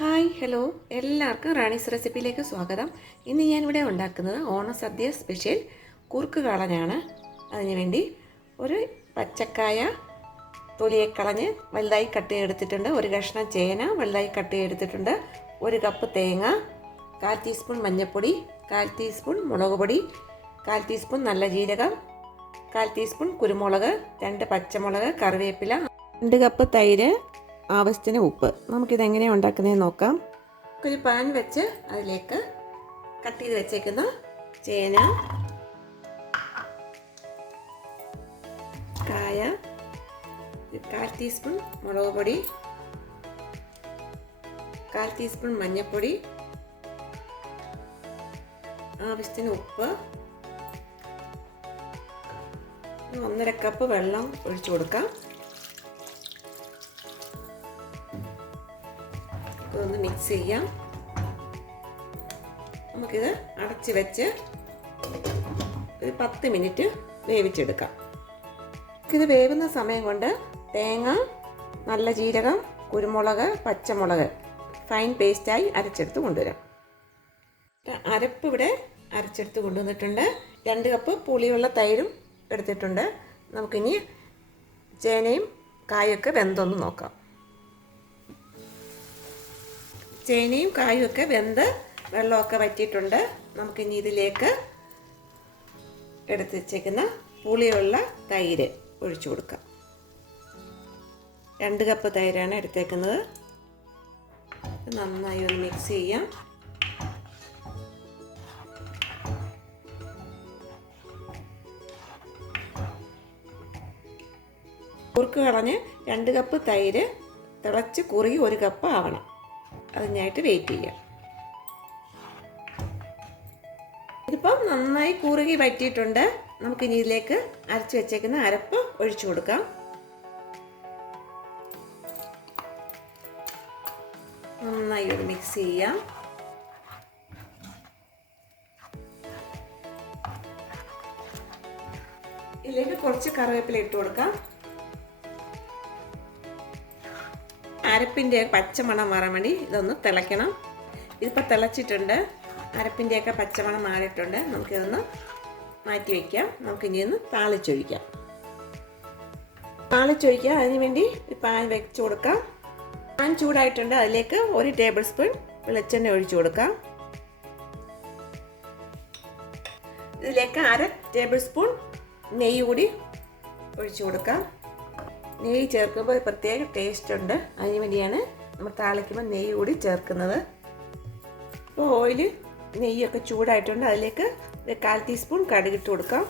Hi hello എല്ലാവർക്കും റാണീസ് റെസിപ്പിയിലേക്ക് സ്വാഗതം. ഇന്ന് ഞാനിവിടെ ഉണ്ടാക്കുന്നത് ഓണസദ്യ സ്പെഷ്യൽ കുറുക്ക് കളനാണ്. അതിനുവേണ്ടി ഒരു പച്ചക്കായ തൊലിയെ കളഞ്ഞ് വലുതായി കട്ട് ചെയ്തെടുത്തിട്ടുണ്ട്, ഒരു കഷ്ണം ചേന വലുതായി കട്ട് ചെയ്തെടുത്തിട്ടുണ്ട്, ഒരു കപ്പ് തേങ്ങ, 1/4 ടീസ്പൂൺ മഞ്ഞൾപ്പൊടി, 1/4 ടീസ്പൂൺ മുളക് പൊടി, 1/4 ടീസ്പൂൺ നല്ല ജീരകം, 1/4 ടീസ്പൂൺ കുരുമുളക്, 2 പച്ചമുളക്, കറിവേപ്പില, 2 കപ്പ് തൈര്, ആവശ്യത്തിന് ഉപ്പ്. നമുക്കിതെങ്ങനെയാണ് ഉണ്ടാക്കുന്നതെന്ന് നോക്കാം. ഒരു പാൻ വെച്ച് അതിലേക്ക് കട്ട് ചെയ്ത് വെച്ചേക്കുന്ന ചേന, കായ, 1/4 ടീസ്പൂൺ മുളക് പൊടി, 1/4 ടീസ്പൂൺ മഞ്ഞൾപ്പൊടി, ആവശ്യത്തിന് ഉപ്പ്, 1.5 കപ്പ് വെള്ളം ഒഴിച്ചു കൊടുക്കാം. ഒന്ന് മിക്സ് ചെയ്യാം. നമുക്കിത് അടച്ച് വെച്ച് ഒരു 10 മിനിറ്റ് വേവിച്ചെടുക്കാം. ഇത് വേവുന്ന സമയം കൊണ്ട് തേങ്ങ, നല്ല ജീരകം, കുരുമുളക്, പച്ചമുളക് ഫൈൻ പേസ്റ്റായി അരച്ചെടുത്ത് കൊണ്ടുവരാം. അരപ്പ് ഇവിടെ അരച്ചെടുത്ത് കൊണ്ടുവന്നിട്ടുണ്ട്. 2 കപ്പ് പുളിയുള്ള തൈരും എടുത്തിട്ടുണ്ട്. നമുക്കിനി ചേനയും കായൊക്കെ വെന്തൊന്ന് നോക്കാം. ചേനയും കായും ഒക്കെ വെന്ത് വെള്ളമൊക്കെ വറ്റിയിട്ടുണ്ട്. നമുക്കിനി ഇതിലേക്ക് എടുത്ത് വെച്ചേക്കുന്ന പുളിയുള്ള തൈര് ഒഴിച്ചു കൊടുക്കാം. 2 കപ്പ് തൈരാണ് എടുത്തേക്കുന്നത്. നന്നായി ഒന്ന് മിക്സ് ചെയ്യാം. കുറുക്ക് കളഞ്ഞ് 2 കപ്പ് തൈര് തിളച്ച് കുറുകി 1 കപ്പ് ആവണം. അതിനായിട്ട് വെയിറ്റ് ചെയ്യാം. ഇതിപ്പം നന്നായി കുറുകി വറ്റിയിട്ടുണ്ട്. നമുക്കിനി ഇതിലേക്ക് അരച്ച് വെച്ചേക്കുന്ന അരപ്പ് ഒഴിച്ചു കൊടുക്കാം. നന്നായി ഒരു മിക്സ് ചെയ്യാം. ഇതിലേക്ക് കുറച്ച് കറിവേപ്പില ഇട്ട് കൊടുക്കാം. അരപ്പിൻ്റെ പച്ചമണം മാറാൻ വേണ്ടി ഇതൊന്ന് തിളയ്ക്കണം. ഇതിപ്പോൾ തിളച്ചിട്ടുണ്ട്. അരപ്പിൻ്റെയൊക്കെ പച്ചമണം മാറിയിട്ടുണ്ട്. നമുക്കിതൊന്ന് മാറ്റി വയ്ക്കാം. നമുക്കിനി ഒന്ന് താളിച്ചൊഴിക്കാം. അതിന് വേണ്ടി പാൻ വെച്ച് കൊടുക്കാം. പാൻ ചൂടായിട്ടുണ്ട്. അതിലേക്ക് 1 ടേബിൾ സ്പൂൺ വെളിച്ചെണ്ണ ഒഴിച്ചു കൊടുക്കാം. ഇതിലേക്ക് 1/2 ടേബിൾ സ്പൂൺ നെയ്യ് കൂടി ഒഴിച്ചു കൊടുക്കാം. നെയ്യ് ചേർക്കുമ്പോൾ പ്രത്യേക ടേസ്റ്റ് ഉണ്ട്. അതിന് വേണ്ടിയാണ് നമ്മൾ താളിക്കുമ്പോൾ നെയ്യ് കൂടി ചേർക്കുന്നത്. ഇപ്പോൾ ഓയിൽ നെയ്യൊക്കെ ചൂടായിട്ടുണ്ട്. അതിലേക്ക് 1/4 ടീസ്പൂൺ കടുകിട്ട് കൊടുക്കാം.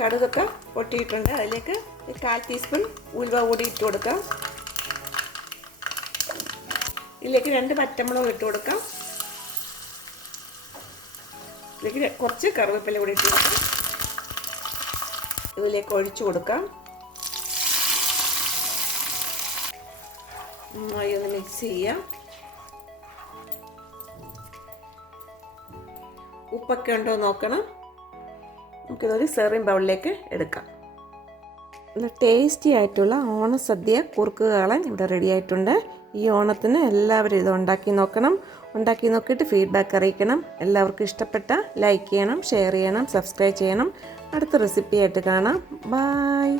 കടുകൊക്കെ പൊട്ടിയിട്ടുണ്ട്. അതിലേക്ക് 1/4 ടീസ്പൂൺ ഉലുവ കൂടി ഇട്ട് കൊടുക്കാം. ഇതിലേക്ക് 2 പച്ചമുളക് ഇട്ട് കൊടുക്കാം. ഇതിലേക്ക് കുറച്ച് കറിവേപ്പില കൂടി ഇട്ട് കൊടുക്കാം. ഇതിലേക്ക് ഒഴിച്ചു കൊടുക്കാം. നന്നായി ഒന്ന് മിക്സ് ചെയ്യാം. ഉപ്പൊക്കെ ഉണ്ടോ നോക്കണം. നമുക്കിതൊരു സെർവിങ് ബൗളിലേക്ക് എടുക്കാം. നല്ല ടേസ്റ്റി ആയിട്ടുള്ള ഓണസദ്യ കുറുക്ക് കളൻ ഇവിടെ റെഡി ആയിട്ടുണ്ട്. ഈ ഓണത്തിന് എല്ലാവരും ഇത് ഉണ്ടാക്കി നോക്കണം. ഉണ്ടാക്കി നോക്കിയിട്ട് ഫീഡ്ബാക്ക് അറിയിക്കണം. എല്ലാവർക്കും ഇഷ്ടപ്പെട്ട ലൈക്ക് ചെയ്യണം, ഷെയർ ചെയ്യണം, സബ്സ്ക്രൈബ് ചെയ്യണം. അടുത്ത റെസിപ്പിയായിട്ട് കാണാം. ബൈ.